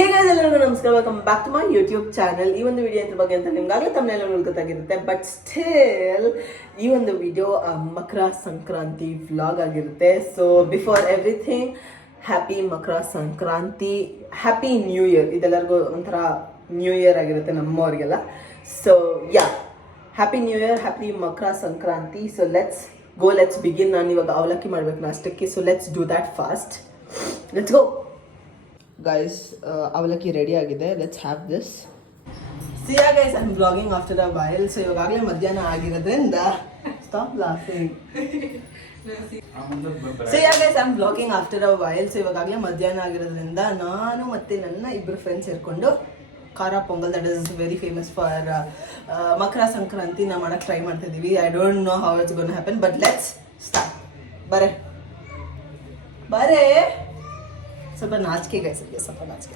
ಎಲ್ಲರಿಗೂ ನಮಸ್ಕಾರ, welcome back to my YouTube channel. ಈ ಒಂದು ವಿಡಿಯೋ ಅಂತ ಬಗ್ಗೆ ಅಂತ ನಿಮ್ಗಾಗಲೇ ತಮ್ಮನೆಲ್ಲ ಗೊತ್ತಾಗಿರುತ್ತೆ. ಬಟ್ ಸ್ಟಿಲ್ ಈ ಒಂದು ವಿಡಿಯೋ ಮಕರ ಸಂಕ್ರಾಂತಿ ವ್ಲಾಗ್ ಆಗಿರುತ್ತೆ. So before everything, happy Makara Sankranti, happy new year. ಇದೆಲ್ಲರಿಗೂ ಒಂಥರ ನ್ಯೂ ಇಯರ್ ಆಗಿರುತ್ತೆ ನಮ್ಮವ್ರಿಗೆಲ್ಲ. So yeah, happy new year, happy Makara Sankranti. So let's begin. ನಾನು ಇವಾಗ ಅವಲಕ್ಕಿ ಮಾಡ್ಬೇಕು ನಾಷ್ಟಕ್ಕೆ. So let's do that fast. Let's go guys. ಅವಲಕ್ಕಿ ರೆಡಿ ಆಗಿದೆ. Let's have this. See ya guys, I am blogging after a while. So ಇವಾಗಲೇ ಮಧ್ಯಾಹ್ನ ಆಗಿರೋದ್ರಿಂದ stop laughing. See ya guys, I am blogging after a while. So ಇವಾಗಲೇ ಮಧ್ಯಾಹ್ನ ಆಗಿರೋದ್ರಿಂದ ನಾನು ಮತ್ತೆ ನನ್ನ ಇಬ್ಬರು ಫ್ರೆಂಡ್ಸ್ ಸೇರಿಕೊಂಡು ಖಾರ pongal, that is very famous for Makara Sankranti, ನಾವು ಮಾಡೋಕ್ಕೆ ಟ್ರೈ ಮಾಡ್ತಾ ಇದ್ದೀವಿ. I don't know how it's gonna happen, but let's start. ಬರೇ ಸ್ವಲ್ಪ ನಾಚಿಕೆ ಗೈಸರಿಗೆ, ಸ್ವಲ್ಪ ನಾಚಿಕೆ.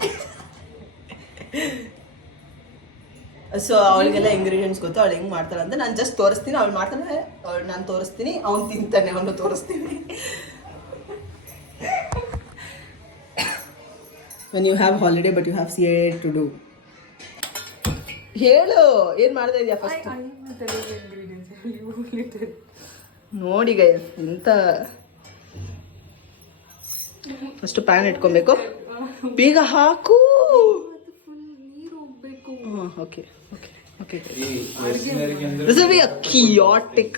ಸೊ ಅವಳಿಗೆಲ್ಲ ಇಂಗ್ರೀಡಿಯೆಂಟ್ಸ್ ಗೊತ್ತು, ಅವಳು ಹೆಂಗೆ ಮಾಡ್ತಾಳೆ ಅಂತ. ನಾನು ಜಸ್ಟ್ ತೋರಿಸ್ತೀನಿ, ಅವಳು ಮಾಡ್ತಾನೆ, ನಾನು ತೋರಿಸ್ತೀನಿ, ಅವ್ನು ತಿಂತಾನೆ, ಅವನು ತೋರಿಸ್ತೀನಿ. when you have holiday but you have CA to do. ಹೇಳು, ಏನು ಮಾಡ್ತಾ ಇದೆಯಾ ಫಸ್ಟ್? ನೋಡಿ ಗೈಸ್, ಇಂಥ ಫಸ್ಟ್ ಪ್ಯಾನ್ ಇಟ್ಕೊಬೇಕು. ಬೇಗ ಹಾಕು. Okay okay okay. This will be a chaotic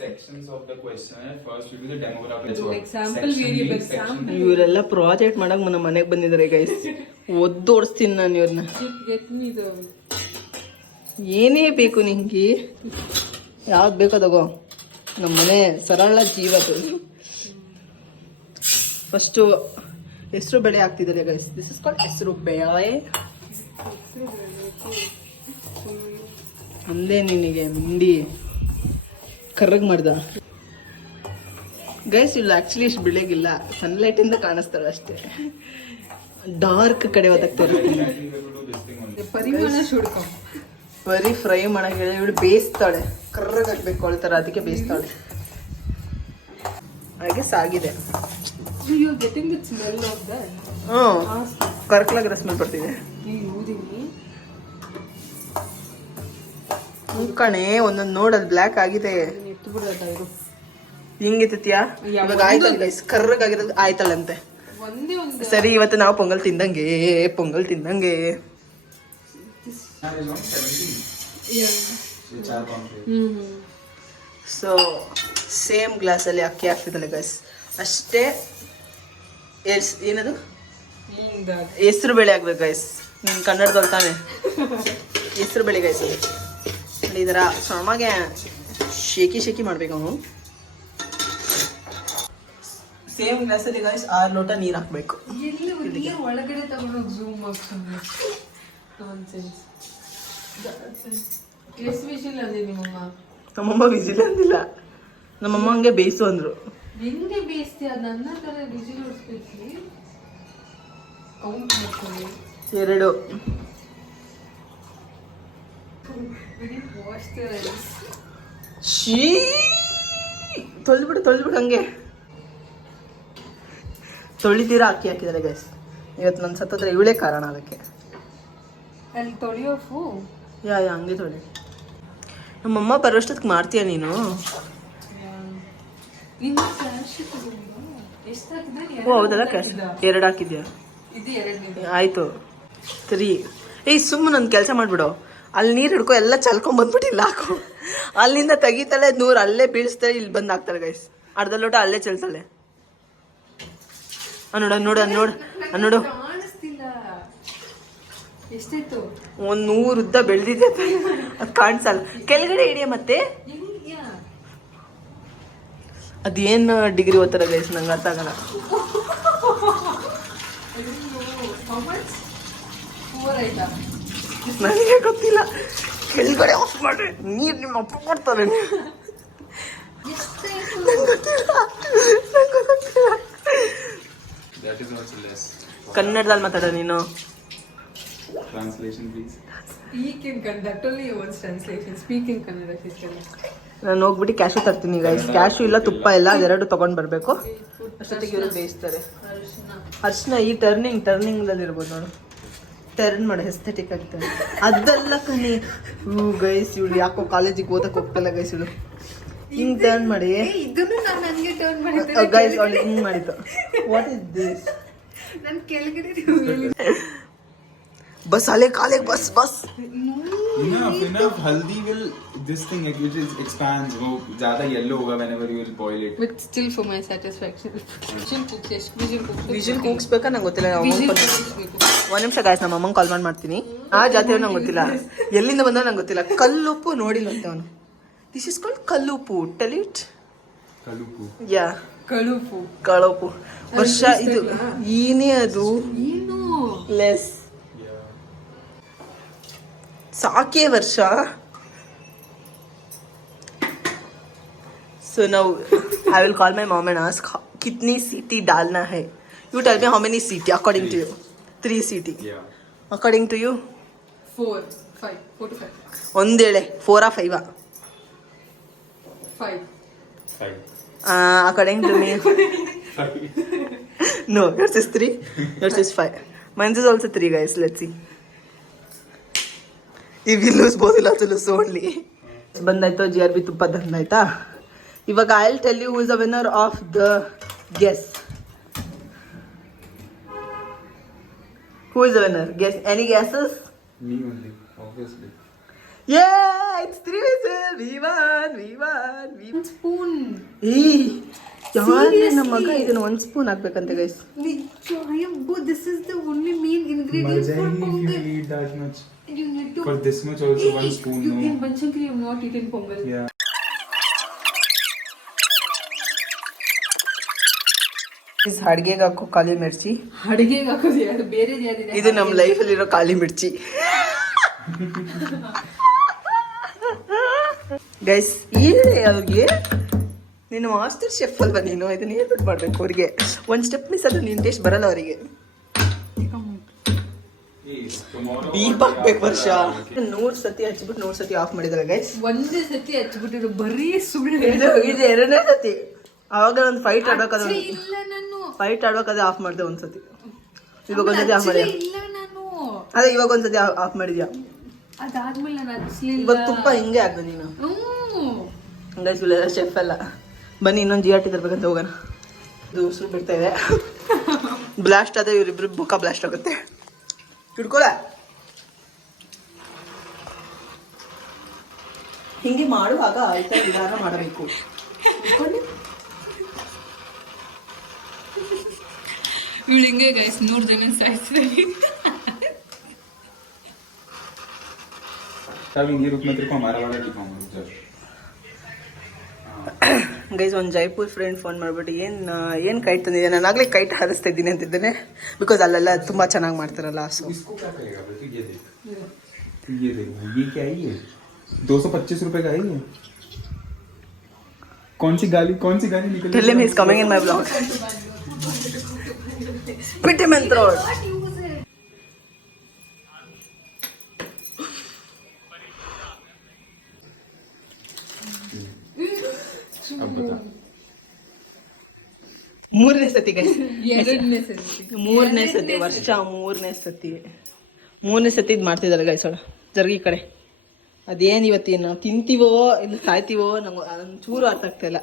sections of the questionnaire. First will be the demographics. So example variable sample. ಇವರೆಲ್ಲ ಪ್ರಾಜೆಕ್ಟ್ ಮಾಡಕ್ ನಮ್ಮ ಮನೆಗೆ ಬಂದಿದ್ದಾರೆ ಗೈಸ್. ಓದಿಸ್ತೀನಿ ನಾನು ಇವ್ರನ್ನ. ಏನೇ ಬೇಕು ನಿಂಗೆ, ಯಾವ್ದು ಬೇಕೋ ತಗೋ. ನಮ್ಮ ಮನೆ ಸರಳ ಜೀವದು. ಫಸ್ಟು ಹೆಸರು ಬೇಳೆ ಹಾಕ್ತಿದ್ದಾರೆ ಗೈಸ್. ದಿಸ್ ಇಸ್ ಕಾಲ್ಡ್ ಹೆಸರು ಬೇಳೆ. ಅಂದೇ ನಿನಗೆ ಮಿಂಡಿ ಕರ್ರಗ್ ಮಾಡ್ದ ಗೈಸ್. ಇಲ್ಲಿ ಆ್ಯಕ್ಚುಲಿ ಇಷ್ಟು ಬೆಳಗಿಲ್ಲ, ಸನ್ಲೈಟಿಂದ ಕಾಣಿಸ್ತಾಳೆ ಅಷ್ಟೇ. ಡಾರ್ಕ್ ಕಡೆ ಹೋದಾಗ ತೋರಿಸ್ತೀನಿ. ಬರೀ ಫ್ರೈ ಮಾಡಕ್ಕೆ ಇವಳು ಬೇಯಿಸ್ತಾಳೆ, ಕರ್ರಗ್ ಹಾಕ್ಬೇಕು ಅಳ್ತಾರ, ಅದಕ್ಕೆ ಬೇಯಿಸ್ತಾಳೆ. ಹಾಗೆ ಸಾಗಿದೆ. ಕರ್ಕಲಾಗಿರೋ ಸ್ಮೆಲ್ ಬರ್ತಿದೆ. ಕಣೆ, ಒಂದೊಂದು ನೋಡಲ್ ಬ್ಲ್ಯಾಕ್ ಆಗಿದೆ. ಹಿಂಗಿತ್ತೀಯಾ? ಇವಾಗ ಆಯ್ತಲ್ಲ ಗೈಸ್, ಕರ್ರಗಾಗಿರೋದು ಆಯ್ತಲ್ಲಂತೆ. ಸರಿ, ಇವತ್ತು ನಾವು ಪೊಂಗಲ್ ತಿಂದಂಗೆ. ಸೊ ಸೇಮ್ ಗ್ಲಾಸಲ್ಲಿ ಅಕ್ಕಿ ಹಾಕ್ತಿದ್ದಲ್ಲ ಗೈಸ್, ಅಷ್ಟೇ. ಏನದು ಹೆಸರು ಬೇಳೆ ಆಗ್ಬೇಕು ಗೈಸ್. ನೀನು ಕನ್ನಡದವ್ರು ತಾನೆ? ಹೆಸರು ಬೇಳೆ ಗೈಸ್. ಈ ಥರ ಸಣ್ಣಗೆ ಶೇಕಿ ಮಾಡ್ಬೇಕು ಅವನು. ಸೇಮ್ ಗ್ಲಾಸಲ್ಲಿ ಗೈಸ್ 6 ಲೋಟ ನೀರು ಹಾಕ್ಬೇಕು. ಒಳಗಡೆ ತಗೊಂಡೋಗಿ ಝೂಮ್ ನಮ್ಮಮ್ಮ ವಿಜಿಲ್ ಅಂದಿಲ್ಲ, ನಮ್ಮಮ್ಮ ಹಂಗೆ ಬೇಯಿಸು ಅಂದ್ರು. ಹೆಂಗೆ ಬೇಯಿಸ್ತೀಯ? ನನ್ನ ತರ ವಿಜಿಲ್ ಹೊಡ್ಸ್ಬೇಕು. ಕೌಂಟ್ ಮಾಡ್ಕೊಳ್ಳಿ. 2. ಶೀ, ತೊಳೆದ್ಬಿಡು ಹಂಗೆ. ತೊಳಿತೀರಾ ಅಕ್ಕಿ ಹಾಕಿದ್ದಾರೆ ಗೈಸ್. ಇವತ್ತು ನನ್ನ ಸತ್ತತ್ರ ಇವಳೇ ಕಾರಣ ಅದಕ್ಕೆ. ಅಲ್ಲಿ ತೊಳೆಯೋಫು ಯಾ ಹಂಗೆ ತೊಳಿ. ನಮ್ಮಮ್ಮ ಬರೋಷ್ಟೊತ್ತಿಗೆ ಮಾಡ್ತೀಯ ನೀನು? ಓ ಹೌದಲ್ಲ, ಕ್ಯಾಶ್ 2 ಹಾಕಿದ್ಯಾ? ಆಯ್ತು 3. ಸುಮ್ಮನೆ ಒಂದು ಕೆಲಸ ಮಾಡ್ಬಿಡು, ಅಲ್ಲಿ ನೀರು ಹಿಡ್ಕೊ, ಎಲ್ಲ ಚಲ್ಕೊಂಬಂದ್ಬಿಟ್ಟು ಇಲ್ಲಿ ಹಾಕು. ಅಲ್ಲಿಂದ ತೆಗಿತಾಳೆ 100, ಅಲ್ಲೇ ಬೀಳಿಸ್ತಾಳೆ, ಇಲ್ಲಿ ಬಂದು ಹಾಕ್ತಾಳೆ ಗೈಸ್. ಅರ್ಧ ಲೋಟ ಅಲ್ಲೇ ಚೆಲ್ತಾಳೆ. ನೋಡು ಒಂದು 100 ಉದ್ದ ಬೆಳೆದಿದೆ, ಅದು ಕಾಣಿಸಲ್ಲ. ಕೆಳಗಡೆ ಹಿಡಿಯ. ಮತ್ತೆ ಅದೇನು ಡಿಗ್ರಿ ಓದ್ತಾರೆ ಗೈಸ್, ನಂಗೆ ಅರ್ಥ ಆಗಲ್ಲ. ನನಗೆ ಗೊತ್ತಿಲ್ಲ. ಕೆಳಗಡೆ ಆಫ್ ಮಾಡ್ರಿ, ನೀರು ನಿಮ್ಮ ಅಪ್ಪ ಕೊಡ್ತಾರೆ. ಕನ್ನಡದಲ್ಲಿ ಮಾತಾಡ ನೀನು. Translation please. Speak in Kannada. That only was translation. Speak in Kannada. ನಾನು ಹೋಗ್ಬಿಟ್ಟು ಕ್ಯಾಶು ತರ್ತೀನಿ ಗೈಸ್. ಕ್ಯಾಶು ಇಲ್ಲ, ತುಪ್ಪ ಇಲ್ಲ, ಅದೆರಡು ತಗೊಂಡು ಬರಬೇಕು. ಅಷ್ಟೊತ್ತಿಗೆ ಇವರು ಬೇಯಿಸ್ತಾರೆ. ಅರ್ಶಿನ ಈ ಟರ್ನಿಂಗ್ ಇರ್ಬೋದು ನೋಡು. ಟರ್ನ್ ಮಾಡಿ ಎಸ್ಥೆಟಿಕ್ ಆಗ್ತದೆ. ಅದೆಲ್ಲ ಕಣಿ. ಗೈಸ್ ಇವಳು ಯಾಕೋ ಕಾಲೇಜಿಗೆ ಓದಕ್ಕೆ ಹೋಗ್ತಲ್ಲ ಗೈಸ್ ಇವಳು. ಹಿಂಗ್ ಟರ್ನ್ ಮಾಡಿ ಇದನ್ನು ನಾನು ನನಗೆ ಟರ್ನ್ ಮಾಡಿದ್ದೆ ಗೈಸ್ ಅವಳು ಹಿಂಗ್ ಮಾಡಿದ್ದು. What is this? ನಾನು ಕೆಳಗಡೆ ಬಸ್ ಅಲೆ college bus enough haldi will this thing which is expands wo zyada yellow hoga whenever you will boil it, but still for my satisfaction whistle ಕೂಗ್ಸ್ಬೇಕಾ ನಂಗೆ ಗೊತ್ತಿಲ್ಲ. ಒಂದ್ ನಿಮಿಷ ಗಾಯ್ಸ್ ನಮ್ಮ ಅಮ್ಮಂಗೆ ಕಾಲ್ ಮಾಡ್ತೀನಿ. ಜಾತಿ ನಂಗೆ ಗೊತ್ತಿಲ್ಲ, ಎಲ್ಲಿಂದ ಬಂದ ನಂಗೆ ಗೊತ್ತಿಲ್ಲ. ಕಲ್ಲುಪ್ಪು ನೋಡಿಲ್ಲ ಅಂತ ಅವನು. ದಿಸ್ ಇಸ್ ಕಾಲ್ಡ್ ಕಲ್ಲುಪ್ಪು. Tell it. kalupu. ಯಾ ಕಳುಪು ವರ್ಷ ಇದು ಏನೇ ಅದು ಏನು ಲೆಸ್ ಸಾಕೆ ವರ್ಷ. So now I will call my mom and ask kitni सीटी डालना है. You tell me how many सीटी according to you. 3 सीटी. Yeah. According to you? 4 to 5 ಒಂದೇಳೆ 4 or 5? 5 According to me. No, yours is 3. Yours is 5. Mine is also 3 guys. Let's see. If we lose both, we'll also lose only. ಬಂದಾಯ್ತು GRB ತುಪ್ಪ ತಂದಾಯ್ತಾ. ಇವಾಗ I will tell you who is the winner of the guess. Who is the winner? Guess. Any guesses? Me only, obviously. Yeah, it's 3 whistle. We won. spoon ಯಾರು ನಮ್ಮ ಮಗ ಇದನ್ನ 1 spoon ಹಾಕ್ಬೇಕಂತೆ guys. this is the only main ingredient for pongal. If you eat that much You need to for this much also 1 spoon. you No. in Banchankari have not eaten pongal. Yeah. Is ಅಡ್ಗೆಗೆ ಹಾಕೋ ಕಾಲಿ ಮಿರ್ಚಿ. ಅಡಿಗೆಗೆ ಹಾಕೋದು ಯಾರು ಬೇರೆ ಯಾರಿದೆ? ಇದು ನಮ್ಮ ಲೈಫಲ್ಲಿರೋ ಕಾಲಿ ಮಿರ್ಚಿ ಗೈಸ್. ಹೇಳಿ ಅವ್ರಿಗೆ ನೀನು ಮಾಸ್ಟರ್ ಶೆಫ್ ಅಲ್ವಾ ನೀನು, ಇದನ್ನ ಹೇಳ್ಬಿಟ್ಟು ಮಾಡ್ಬೇಕು ಅವ್ರಿಗೆ. ಒಂದು ಸ್ಟೆಪ್ ಮಿಸ್ ಆದ್ರೆ ನಿನ್ನ ಟೇಸ್ಟ್ ಬರಲ್ಲ ಅವರಿಗೆ. ಬೀಪ್ ಹಾಕ್ಬೇಕು ವರ್ಷ. 100 ಸತಿ ಹಚ್ಬಿಟ್ಟು 100 ಸತಿ ಆಫ್ ಮಾಡಿದಾರೆ ಗೈಸ್. ಒಂದೇ ಸತಿ ಹಚ್ಬಿಟ್ಟಿರೋ ಬರೀ ಸುಳ್ಳು. ಇದು 2ನೇ ಸತಿ. ಅವಾಗ ಒಂದು ಫೈಟ್ ಆಡ್ಬೇಕಾದ್ರೆ ಇಲ್ಲ ನಾನು ಆಫ್ ಮಾಡಿದೆ ಒಂದ್ಸತಿ. ಇವಾಗ ಒಂದ್ಸತಿ ಆಫ್ ಮಾಡಿದ್ಯಾ? ಇಲ್ಲ ನಾನು ಅದೇ ಇವಾಗ ಒಂದ್ಸತಿ ಆಫ್ ಮಾಡಿದ್ಯಾ? ಅದಾದ್ಮೇಲೆ ನಾನು ಹಚ್ಲಿಲ್ಲ. ಇವಾಗ ತುಪ್ಪ ಹಿಂಗೆ ಆಗ್ತದೆ ನೀನು. ಗೈಸ್ ಇವೆಲ್ಲ ಶೆಫ್ ಎಲ್ಲ. ಬನ್ನಿ ಇನ್ನೊಂದು GRT ತರ್ಬೇಕಂತ ಹೋಗೋಣ. ಇದು ಉಸಿರು ಬಿಡ್ತಾ ಇದೆ. ಬ್ಲಾಸ್ಟ್ ಆದ್ರೆ ಇವರಿಬ್ರು ಮುಖ ಬ್ಲಾಸ್ಟ್ ಆಗುತ್ತೆ. ಹಿಡ್ಕೊಳ ಹಿಂಗೆ ಮಾಡುವಾಗ ಆಯ್ತಾ ನಿಧಾನ ಮಾಡಬೇಕು. ಇವಳು ಹಿಂಗೆ ಗೈಸ್ 100 ಜನ ಸಾಯಿಸ್ತಾರೆ. तब ये रुक में तेरे को हमारा वाला दिखाऊंगा जब. ಗೈಸ್ ಒಂದು ಜೈಪುರ್ ಫ್ರೆಂಡ್ ಫೋನ್ ಮಾಡಿಬಿಟ್ಟು ಏನು ಕೈಟ್ ತಂದಿದೆ. ನಾನು ಆಗಲೇ ಕೈಟ್ ಹಾರಿಸ್ತಾ ಇದ್ದೀನಿ ಅಂತಿದ್ದೇನೆ. ಬಿಕಾಸ್ ಅಲ್ಲೆಲ್ಲ ತುಂಬ ಚೆನ್ನಾಗಿ ಮಾಡ್ತಾರಲ್ಲ. ಸೊ इसको क्या करेगा बेटी? ये देख ये क्या है? ये 225 रुपए का है ये. कौन सी गाली निकल Tell him he's coming in my vlog. Put him and throw it. अब बता. 3ನೇ ಸತಿ ಗೈಸ್. 2ನೇ ಸತಿ 3ನೇ ಸತಿ ವರ್ಷ 3ನೇ ಸತಿ ಇದು ಮಾಡ್ತಿದ್ದಾರೆ ಗೈಸ್. ಅವಳು ಜರ್ಗಿ ಕಡೆ ಅದೇನು ಇವತ್ತೇನು ನಾವು ತಿಂತೀವೋ ಇಲ್ಲ ಸಾಯ್ತೀವೋ ನಂಗೆ ಅದೊಂದು ಚೂರು ಅರ್ಥ ಆಗ್ತಾ ಇಲ್ಲ.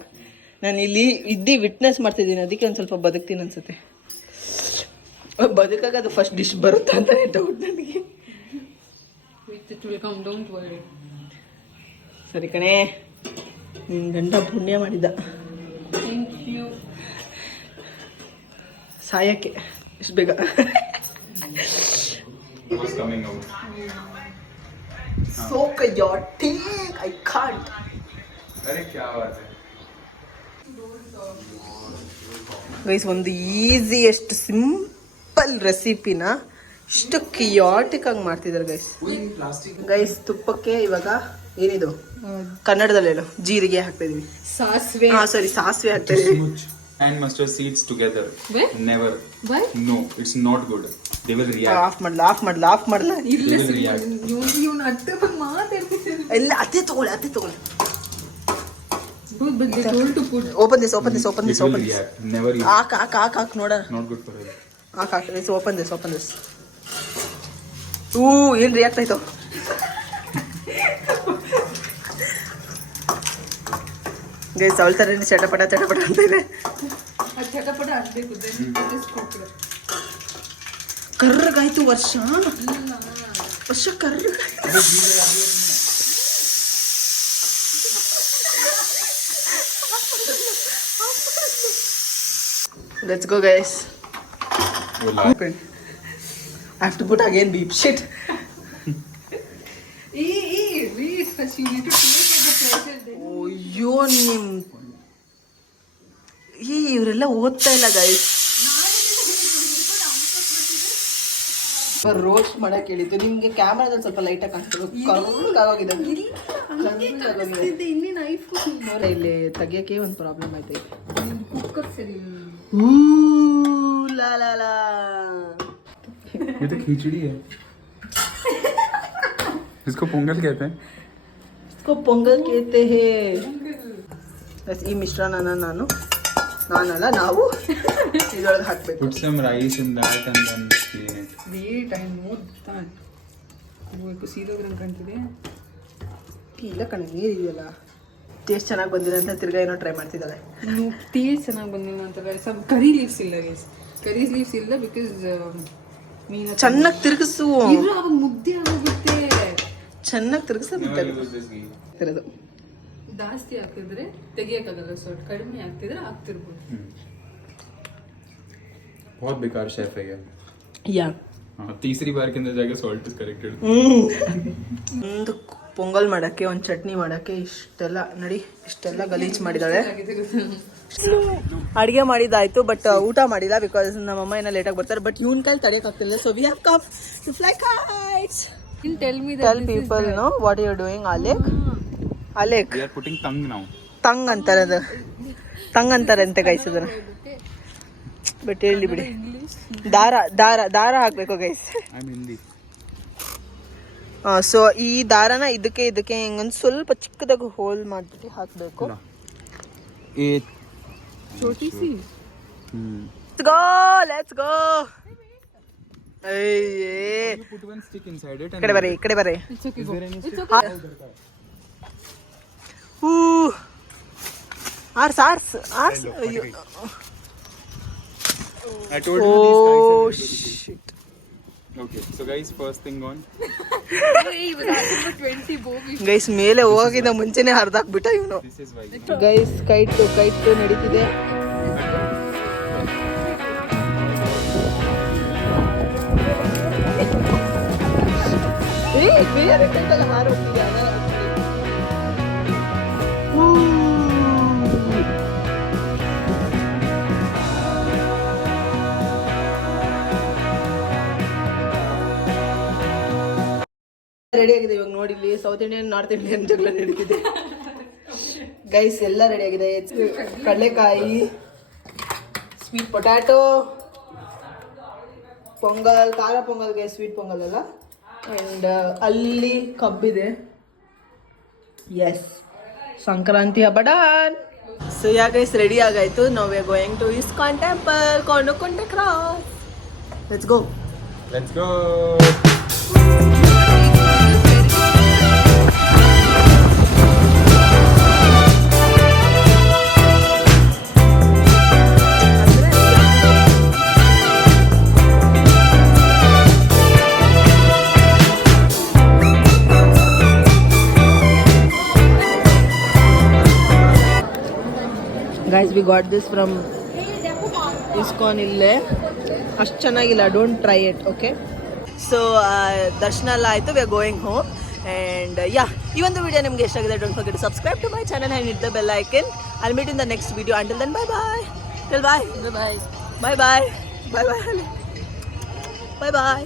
ನಾನು ಇಲ್ಲಿ ವಿಟ್ನೆಸ್ ಮಾಡ್ತಿದ್ದೀನಿ, ಅದಕ್ಕೆ ಒಂದು ಸ್ವಲ್ಪ ಬದುಕ್ತೀನಿ ಅನ್ಸುತ್ತೆ. ಬದುಕಾಗ ಅದು ಫಸ್ಟ್ ಡಿಶ್ ಬರುತ್ತೆ ಅಂತ ಡೌಟ್ ನನಗೆ. ಸರಿ ಕಣೆ, ನಿನ್ನ ಗಂಡ ಪುಣ್ಯ ಮಾಡಿದ್ದ ಸಾಯಕ್ಕೆ ಇಷ್ಟು ಬೇಗ. So chaotic, I can't. अरे क्या बात है ಗೈಸ್, ಒಂದು ಈಸಿಯೆಸ್ಟ್ ಸಿಂಪಲ್ ರೆಸಿಪಿನ ಇಷ್ಟು ಕಿಯಾಟಿಕ್ ಆಗಿ ಮಾಡ್ತಿದ್ದಾರೆ ಗೈಸ್. ತುಪ್ಪಕ್ಕೆ ಇವಾಗ ಏನಿದು ಕನ್ನಡದಲ್ಲಿ ಹೇಳು, ಜೀರಿಗೆ ಹಾಕ್ತಾ ಇದೀವಿ. ಸಾಸಿವೆ. ಸಾಸಿವೆ ಹಾಕ್ತಾ ಇದೀವಿ. and mustard seeds together. Where? Never. Why? No, it's not good. They will react. Of ಮಾಡ್ಲಾ ಇಲ್ಲ They will react. ಇವನು ಅಟ್ಟ ಮಾತಾಡ್ತಿದ್ದಾನೆ. ಇಲ್ಲ ಅತ್ತೆ ತಗೊಳ್ಳಿ. Who? But they told to put. Open this It will react. Never use. ಹಾಕ್ ನೋಡೋಣ. Not good for health. ಹಾಕ್ ದಿಸ್ ಓಪನ್ ದಿಸ್. ಏನ್ ರಿಯಾಕ್ಟ್ ಆಯ್ತು? ಗೈಸ್ ಅವಳ ತರ ಚಟಪಟ ಅಂತ ಇದೆ. ಚಟಪಟ ಆಗ್ಬೇಕು. ಕರ್ರಗಾಯ್ತು ವರ್ಷ ಕರ್ರಗಾಯ್ತು. Let's go, guys. Open. I have to put again beep shit. Wait, first you need to create the pressure. Then. ಅಯ್ಯೋ ಇವರೆಲ್ಲ ಓದ್ತಾ ಇಲ್ಲ ಗೈಸ್. ರೋಸ್ಟ್ ಮಾಡಕ್ ಹೇಳಿದ್ದು ನಿಮ್ಗೆ ಕ್ಯಾಮ್ರಾದಲ್ಲಿ ಸ್ವಲ್ಪ ಲೈಟ್ ಆಗಿ ಕಾಣಿಸ್ತು. ಕರ್ರಗಾಗೋಗಿದೆ. ಇನ್ನೇನು ಐಫೋನ್ ಇಲ್ಲಿ ತೆಗಿಯಕ್ಕೆ ಒಂದು ಪ್ರಾಬ್ಲಮ್ ಆಯ್ತು. ಕುಕ್ಕರ್ ಸರಿ. ला ला ला ये तो खिचड़ी है. इसको पोंगल कहते हैं. इसको पोंगल कहते हैं. बस ಈ ಮಿಶ್ರಣನ ನಾವು ಇದರೊಳಗೆ ಹಾಕಬೇಕು. Put some rice in that and then clean it. Wait, I know that. ಓ ಸೀದೋಗ್ರಂಗ್ ಕಾಣ್ತಿದೆ. ಇಲ್ಲ ಕಣೆ ನೀರಿದೆಯಲ್ಲ. ಟೇಸ್ಟ್ ಚೆನ್ನಾಗಿ ಬಂದಿದೆ ಅಂತ ತಿರ್ಗಾ ಏನೋ ಟ್ರೈ ಮಾಡ್ತಿದ್ದಾಳೆ. ಟೇಸ್ಟ್ ಚೆನ್ನಾಗಿ ಬಂದಿಲ್ಲ ಅಂತ ಸ್ವಲ್ಪ ಕರಿ ಲೀವ್ಸ್ ಇಲ್ಲ ಗೈಸ್. ಕರಿ ಲೀವ್ಸ್ ಇಲ್ಲ ಬಿಕಾಸ್ ಮೀನು ಚೆನ್ನಾಗಿ ತಿರುಗಿಸು. ಇದು ಆಗ ಮುದ್ದೆ ಆಗೋಗುತ್ತೆ. ಚೆನ್ನಾಗಿ ತಿರುಗಿಸಬೇಕು. ಜಾಸ್ತಿ ಹಾಕಿದ್ರೆ ತೆಗಿಯಕ್ಕಾಗಲ್ಲ. ಸ್ವಲ್ಪ ಕಡಿಮೆ ಹಾಕ್ತಿದ್ರೆ ಆಗ್ತಿರ್ಬೋದು. बहुत बेकार शेफ है ये. ಯಾ तीसरी बार के अंदर जाके सॉल्ट इज करेक्टेड. ಒಂದು ಪೊಂಗಲ್ ಮಾಡಕ್ಕೆ ಒಂದು ಚಟ್ನಿ ಮಾಡಕ್ಕೆ ಇಷ್ಟೆಲ್ಲ ಗಲೀಜ್ ಮಾಡಿದಾಳೆ. ಅಡಿಗೆ ಮಾಡಿದಾಯ್ತು ಬಟ್ ಊಟ ಮಾಡಿಲ್ಲ ಬಿಕಾಸ್ ನಮ್ಮಮ್ಮ ಏನೋ ಲೇಟಾಗಿ ಬರ್ತಾರೆ. ಬಟ್ ಇವನ್ ಕೈಲಿ ತಡೆಯಕ್ ಆಗ್ತಿಲ್ಲ. So we have come to fly kites. Tell people know what you are doing. ಅಲೇಕ್ We are putting tongue now. Tongue ಅಂತಾರಂತೆ ಗೈಸ್ ಅದನ್ನ. ಬಟ್ ಹೇಳಿ ಬಿಡಿ. ದಾರ ಹಾಕ್ಬೇಕು ಗೈಸ್. I'm Hindi. ಸೊ ಈ ದಾರನ ಇದಕ್ಕೆ ಹಿಂಗೊಂದು ಸ್ವಲ್ಪ ಚಿಕ್ಕದಾಗಿ ಹೋಲ್ ಮಾಡ್ಬಿಟ್ಟು ಹಾಕ್ಬೇಕು. Let's go. You put one stick inside it and ಈ ಕಡೆ ಬರ್ರಿ. is there any stick? ಆರ್ಸ್ I told you these guys are very good. shit. Okay, so guys, first thing on. Guys ಮೇಲೆ ಹೋಗಿದ್ದ ಮುಂಚೆನೆ ಹರಿದಾಕ್ಬಿಟ್ಟ ಇವನು. This is why. Guys kite ನಡೀತಿದೆ. ಬೇರೆ ಕೈಟೆಲ್ಲ ಹಾರೋಗ್ತಿದೆ. ರೆಡಿ ಆಗಿದೆ. ಇವಾಗ ನೋಡಿ ಇಲ್ಲಿ ಸೌತ್ ಇಂಡಿಯನ್ ನಾರ್ತ್ ಇಂಡಿಯನ್ ಜಗಳ ನಡೀತಿದೆ. ಗೈಸ್ ಎಲ್ಲ ರೆಡಿ ಆಗಿದೆ. ಕಡಲೆಕಾಯಿ, ಸ್ವೀಟ್ ಪೊಟ್ಯಾಟೊ, ಪೊಂಗಲ್, ಖಾರ ಪೊಂಗಲ್ಗೆ ಸ್ವೀಟ್ ಪೊಂಗಲ್ ಅಲ್ಲ. ಅಂಡ್ ಅಲ್ಲಿ ಕಬ್ಬಿದೆ. ಎಸ್, ಸಂಕ್ರಾಂತಿ ಹಬ್ಬ done. So yeah guys ready ಆಗಾಯ್ತು. ನಾವು we are going to ISKCON temple ಕೊಂಡಕೊಂಡೆ cross. Let's go. Guys we got this from ISKCON. ಇಲ್ಲೇ ಅಷ್ಟು ಚೆನ್ನಾಗಿಲ್ಲ. Don't try it. Okay, so ದರ್ಶನ ಎಲ್ಲ ಆಯಿತು. We are going home. And yeah, ಈ ಒಂದು ವಿಡಿಯೋ ನಿಮಗೆ ಇಷ್ಟ ಆಗಿದೆ. Don't forget to subscribe to my channel and hit the bell icon. I'll meet in the next video. Until then bye bye.